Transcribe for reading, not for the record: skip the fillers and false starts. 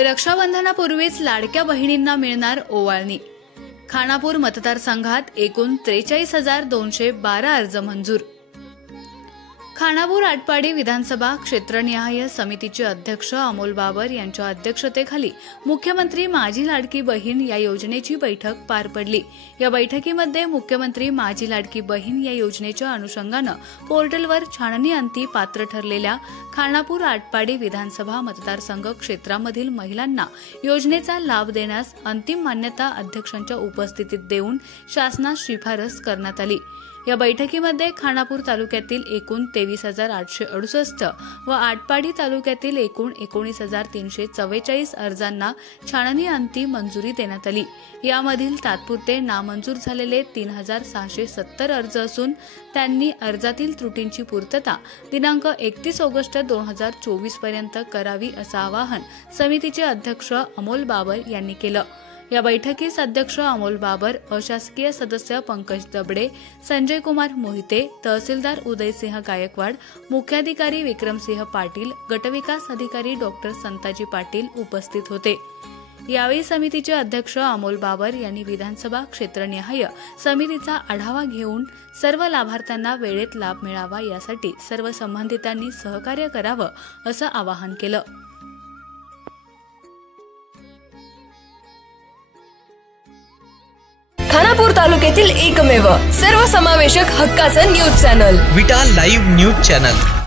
रक्षाबंधनापूर्वीच लाडक्या बहिणींना मिळणार ओवाळणी। खानापूर मतदारसंघात एकूण 43,212 अर्ज मंजूर। खानापूर आटपाडी विधानसभा क्षेत्रनिहाय समितीचे अध्यक्ष अमोल बाबर यांच्या अध्यक्षतेखाली मुख्यमंत्री माझी लाडकी बहीण या योजनेची बैठक पार पडली। या बैठकीमध्ये मुख्यमंत्री माझी लाडकी बहीण या योजनेच्या अनुषंगाने पोर्टलवर छाननीअंती पात्र ठरलेल्या खानापूर आटपाडी विधानसभा मतदारसंघ क्षेत्रामधील महिलांना योजनेचा लाभ देण्यास अंतिम मान्यता अध्यक्षांच्या उपस्थितीत देऊन शासनास शिफारस करण्यात आली। या बैठकीमध्ये खानापूर तालुक्यातील एकूण 23,868 व आटपाडी तालुक्यातील एकूण 19,344 अर्जांना छाननीअंती मंजुरी देण्यात आली। यामधील तात्पुरते नामंजूर झालेले 3,670 अर्ज असून त्यांनी अर्जातील त्रुटींची पूर्तता दिनांक 31 ऑगस्ट 2024 पर्यंत करावी असं आवाहन समितीचे अध्यक्ष अमोल बाबर यांनी केलं। या बैठकीस अध्यक्ष अमोल बाबर, अशासकीय सदस्य पंकज दबडे, संजय कुमार मोहिते, तहसीलदार उदयसिंह गायकवाड, मुख्याधिकारी विक्रमसिंह पाटील, गटविकास अधिकारी डॉक्टर संताजी पाटील उपस्थित होते। यावेळी समितीचे अध्यक्ष अमोल बाबर यांनी विधानसभा क्षेत्रनिहाय समितीचा आढावा घेऊन सर्व लाभार्थ्यांना वेळेत लाभ मिळावा यासाठी सर्व संबंधितांनी सहकार्य करावं असं आवाहन केलं। खानापूर तालुक्यातील एकमेव सर्वसमावेशक हक्काचं न्यूज चॅनल विटा लाईव्ह न्यूज चॅनल।